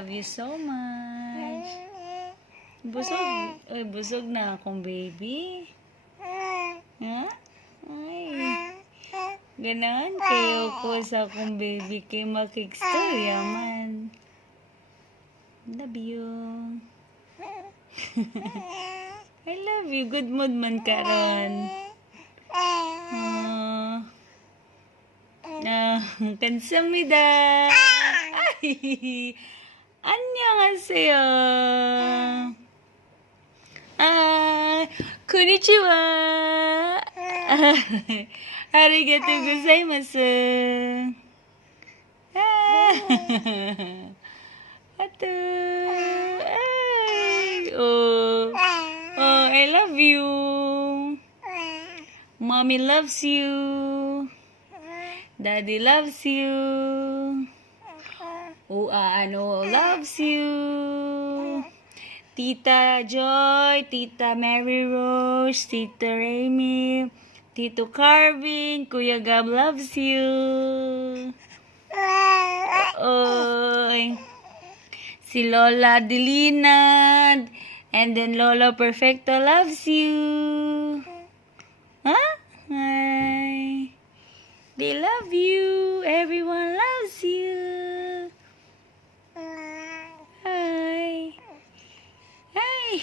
love you so much. Busog. Uy, busog na akong baby. Ha? Ay. Ganon kayo ko sa akong baby kay makikstorya man. Love you. I love you. Good mood man karon. Kansamida. Ay. 안녕하세요. konnichiwa. Arigatou gozaimasu. Ato. Oh, I love you. Mommy loves you. Daddy loves you. Ano loves you. Tita Joy, Tita Mary Rose, Tita Remy, Tito Carvin, Kuya Gab loves you. Oy. Si Lola Delina, and then Lola Perfecto loves you. Huh? Hi. They love you. Everyone loves you. Hi. Hi.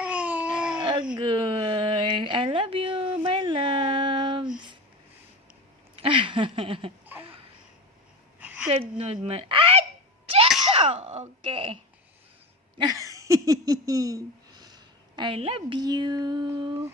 Oh, good. I love you, my loves. Good mood man. Okay. I love you.